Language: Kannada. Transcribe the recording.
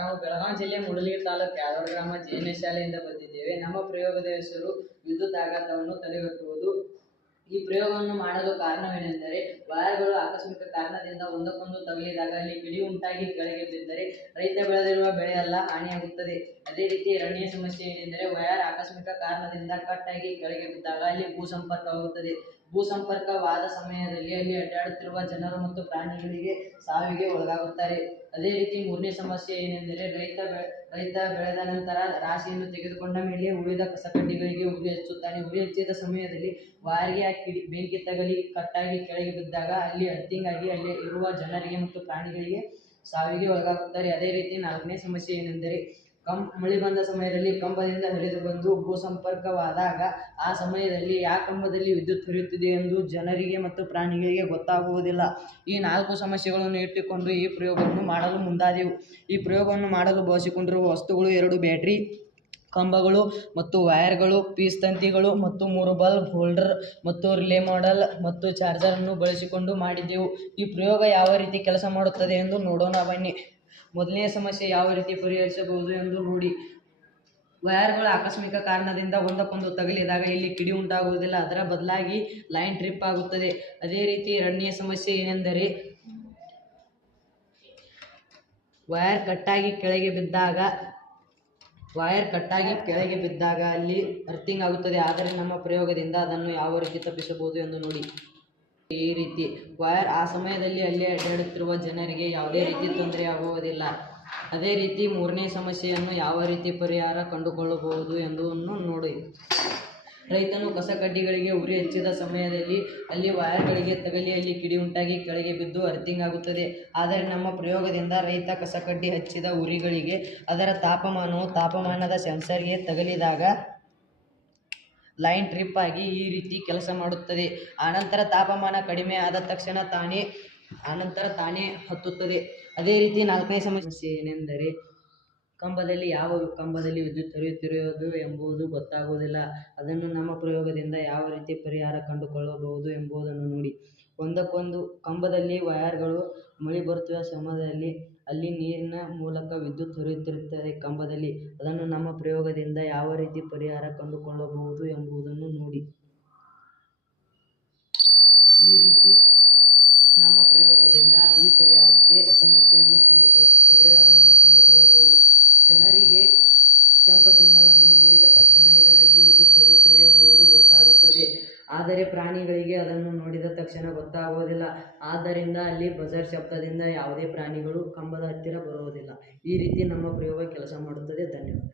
ನಾವು ಬೆಳಗಾವಿ ಜಿಲ್ಲೆ ಮೂಡಲಗಿ ತಾಲೂಕು ಯಾದವಾಡ ಗ್ರಾಮ ಜೆ.ಎನ್.ಎಸ್ ಶಾಲೆಯಿಂದ ಬಂದಿದ್ದೇವೆ. ನಮ್ಮ ಪ್ರಯೋಗದ ಹೆಸರು ವಿದ್ಯುತ್ ಆಘಾತವನ್ನು ತಡೆಗಟ್ಟುವುದು. ಈ ಪ್ರಯೋಗವನ್ನು ಮಾಡಲು ಕಾರಣವೇನೆಂದರೆ, ವೈರ್ಗಳು ಆಕಸ್ಮಿಕ ಕಾರಣದಿಂದ ಒಂದಕ್ಕೊಂದು ತಗುಲಿದಾಗ ಅಲ್ಲಿ ಕಿಡಿ ಉಂಟಾಗಿ ಕೆಳಗೆ ಬಿದ್ದರೆ ರೈತ ಬೆಳೆದಿರುವ ಬೆಳೆಯೆಲ್ಲ ಹಾನಿಯಾಗುತ್ತದೆ. ಅದೇ ರೀತಿ ಎರಡನೆಯ ಸಮಸ್ಯೆ ಏನೆಂದರೆ, ವೈರ್ ಆಕಸ್ಮಿಕ ಕಾರಣದಿಂದ ಕಟ್ ಆಗಿ ಕೆಳಗೆ ಬಿದ್ದಾಗ ಅಲ್ಲಿ ಭೂಸಂಪರ್ಕವಾಗುತ್ತದೆ. ಭೂಸಂಪರ್ಕವಾದ ಸಮಯದಲ್ಲಿ ಅಲ್ಲಿ ಅಡ್ಡಾಡುತ್ತಿರುವ ಜನರು ಮತ್ತು ಪ್ರಾಣಿಗಳಿಗೆ ಸಾವಿಗೆ ಒಳಗಾಗುತ್ತಾರೆ. ಅದೇ ರೀತಿ ಮೂರನೇ ಸಮಸ್ಯೆ ಏನೆಂದರೆ, ರೈತ ಬೆಳೆದ ನಂತರ ರಾಶಿಯನ್ನು ತೆಗೆದುಕೊಂಡ ಮೇಲೆ ಉಳಿದ ಕಸಕಡ್ಡಿಗಳಿಗೆ ಉರಿ ಹಚ್ಚುತ್ತಾನೆ. ಉರಿ ಹಚ್ಚಿದ ಸಮಯದಲ್ಲಿ ವೈರ್ಗೆ ಆ ಬೆಂಕಿ ತಗಲಿ ಕಟ್ಟಾಗಿ ಕೆಳಗೆ ಬಿದ್ದಾಗ ಅಲ್ಲಿ ಅರ್ಥಿಂಗ್ ಆಗಿ ಅಲ್ಲಿ ಇರುವ ಜನರಿಗೆ ಮತ್ತು ಪ್ರಾಣಿಗಳಿಗೆ ಸಾವಿಗೆ ಒಳಗಾಗುತ್ತಾರೆ. ಅದೇ ರೀತಿ ನಾಲ್ಕನೇ ಸಮಸ್ಯೆ ಏನೆಂದರೆ, ಮಳೆ ಬಂದ ಸಮಯದಲ್ಲಿ ಕಂಬದಿಂದ ಹರಿದು ಬಂದು ಭೂಸಂಪರ್ಕವಾದಾಗ ಆ ಸಮಯದಲ್ಲಿ ಯಾವ ಕಂಬದಲ್ಲಿ ವಿದ್ಯುತ್ ಹರಿಯುತ್ತಿದೆ ಎಂದು ಜನರಿಗೆ ಮತ್ತು ಪ್ರಾಣಿಗಳಿಗೆ ಗೊತ್ತಾಗುವುದಿಲ್ಲ. ಈ 4 ಸಮಸ್ಯೆಗಳನ್ನು ಇಟ್ಟುಕೊಂಡು ಈ ಪ್ರಯೋಗವನ್ನು ಮಾಡಲು ಮುಂದಾದೆವು. ಈ ಪ್ರಯೋಗವನ್ನು ಮಾಡಲು ಬಳಸಿಕೊಂಡಿರುವ ವಸ್ತುಗಳು 2 ಬ್ಯಾಟರಿ ಕಂಬಗಳು ಮತ್ತು ವೈರ್ಗಳು, ಪೀಸ್ ತಂತಿಗಳು ಮತ್ತು 3 ಬಲ್ಬ್ ಹೋಲ್ಡರ್ ಮತ್ತು ರಿಲೇ ಮಾಡೆಲ್ ಮತ್ತು ಚಾರ್ಜರ್ ಅನ್ನು ಬಳಸಿಕೊಂಡು ಮಾಡಿದ್ದೆವು. ಈ ಪ್ರಯೋಗ ಯಾವ ರೀತಿ ಕೆಲಸ ಮಾಡುತ್ತದೆ ಎಂದು ನೋಡೋಣ ಬನ್ನಿ. ಮೊದಲನೆಯ ಸಮಸ್ಯೆ ಯಾವ ರೀತಿ ಪರಿಹರಿಸಬಹುದು ಎಂದು ನೋಡಿ. ವೈರ್ಗಳು ಆಕಸ್ಮಿಕ ಕಾರಣದಿಂದ ಒಂದಕ್ಕೊಂದು ತಗುಲಿದಾಗ ಇಲ್ಲಿ ಕಿಡಿ ಉಂಟಾಗುವುದಿಲ್ಲ, ಅದರ ಬದಲಾಗಿ ಲೈನ್ ಟ್ರಿಪ್ ಆಗುತ್ತದೆ. ಅದೇ ರೀತಿ ಎರಡನೆಯ ಸಮಸ್ಯೆ ಏನೆಂದರೆ, ವೈರ್ ಕಟ್ಟಾಗಿ ಕೆಳಗೆ ಬಿದ್ದಾಗ ಅಲ್ಲಿ ಅರ್ಥಿಂಗ್ ಆಗುತ್ತದೆ. ಆದರೆ ನಮ್ಮ ಪ್ರಯೋಗದಿಂದ ಅದನ್ನು ಯಾವ ರೀತಿ ತಪ್ಪಿಸಬಹುದು ಎಂದು ನೋಡಿ. ಈ ರೀತಿ ವೈರ್ ಆ ಸಮಯದಲ್ಲಿ ಅಲ್ಲಿ ಅಡ್ಡಾಡುತ್ತಿರುವ ಜನರಿಗೆ ಯಾವುದೇ ರೀತಿ ತೊಂದರೆ ಆಗುವುದಿಲ್ಲ. ಅದೇ ರೀತಿ ಮೂರನೇ ಸಮಸ್ಯೆಯನ್ನು ಯಾವ ರೀತಿ ಪರಿಹಾರ ಕಂಡುಕೊಳ್ಳಬಹುದು ಎಂಬುದನ್ನು ನೋಡಿ. ರೈತನು ಕಸಕಡ್ಡಿಗಳಿಗೆ ಉರಿ ಹಚ್ಚಿದ ಸಮಯದಲ್ಲಿ ಅಲ್ಲಿ ವೈರ್ಗಳಿಗೆ ತಗಲಿ ಅಲ್ಲಿ ಕಿಡಿ ಉಂಟಾಗಿ ಕೆಳಗೆ ಬಿದ್ದು ಅರ್ಥಿಂಗ್ ಆಗುತ್ತದೆ. ಆದರೆ ನಮ್ಮ ಪ್ರಯೋಗದಿಂದ ರೈತ ಕಸಕಡ್ಡಿ ಹಚ್ಚಿದ ಉರಿಗಳಿಗೆ ಅದರ ತಾಪಮಾನವು ತಾಪಮಾನದ ಸೆನ್ಸರ್ಗೆ ತಗಲಿದಾಗ ಲೈನ್ ಟ್ರಿಪ್ ಆಗಿ ಈ ರೀತಿ ಕೆಲಸ ಮಾಡುತ್ತದೆ. ಆನಂತರ ತಾಪಮಾನ ಕಡಿಮೆ ಆದ ತಕ್ಷಣ ತಾನೇ ಹತ್ತುತ್ತದೆ. ಅದೇ ರೀತಿ ನಾಲ್ಕನೇ ಸಮಸ್ಯೆ ಏನೆಂದರೆ, ಯಾವ ಕಂಬದಲ್ಲಿ ವಿದ್ಯುತ್ ಹರಿಯುತ್ತಿರುವುದು ಎಂಬುದು ಗೊತ್ತಾಗುವುದಿಲ್ಲ. ಅದನ್ನು ನಮ್ಮ ಪ್ರಯೋಗದಿಂದ ಯಾವ ರೀತಿ ಪರಿಹಾರ ಕಂಡುಕೊಳ್ಳಬಹುದು ಎಂಬುದನ್ನು ನೋಡಿ. ಒಂದಕ್ಕೊಂದು ಕಂಬದಲ್ಲಿ ವೈರ್ಗಳು ಮಳೆ ಬರುತ್ತಿರುವ ಸಮಯದಲ್ಲಿ ಅಲ್ಲಿ ನೀರಿನ ಮೂಲಕ ವಿದ್ಯುತ್ ಹರಿಯುತ್ತಿರುತ್ತದೆ ಕಂಬದಲ್ಲಿ. ಅದನ್ನು ನಮ್ಮ ಪ್ರಯೋಗದಿಂದ ಯಾವ ರೀತಿ ಪರಿಹಾರ ಕಂಡುಕೊಳ್ಳಬಹುದು ಎಂಬುದನ್ನು ನೋಡಿ. ಈ ರೀತಿ ನಮ್ಮ ಪ್ರಯೋಗದಿಂದ ಈ ಸಮಸ್ಯೆಯನ್ನು ಪರಿಹಾರವನ್ನು ಕಂಡುಕೊಳ್ಳಬಹುದು. ಜನರಿಗೆ ಕೆಂಪು ಸಿಗ್ನಲ್ ಅನ್ನು ನೋಡಿದ ತಕ್ಷಣ ಇದರಲ್ಲಿ ವಿದ್ಯುತ್ ಹರಿಯುತ್ತಿದೆ ಎಂಬುದು ಗೊತ್ತಾಗುತ್ತದೆ. ಆದರೆ ಪ್ರಾಣಿಗಳಿಗೆ ಅದನ್ನು ನೋಡಿದ ತಕ್ಷಣ ಗೊತ್ತಾಗುವುದಿಲ್ಲ. ಆದ್ದರಿಂದ ಅಲ್ಲಿ ಬಜರ್ ಶಬ್ದದಿಂದ ಯಾವುದೇ ಪ್ರಾಣಿಗಳು ಕಂಬದ ಹತ್ತಿರ ಬರುವುದಿಲ್ಲ. ಈ ರೀತಿ ನಮ್ಮ ಪ್ರಯೋಗ ಕೆಲಸ ಮಾಡುತ್ತದೆ. ಧನ್ಯವಾದ.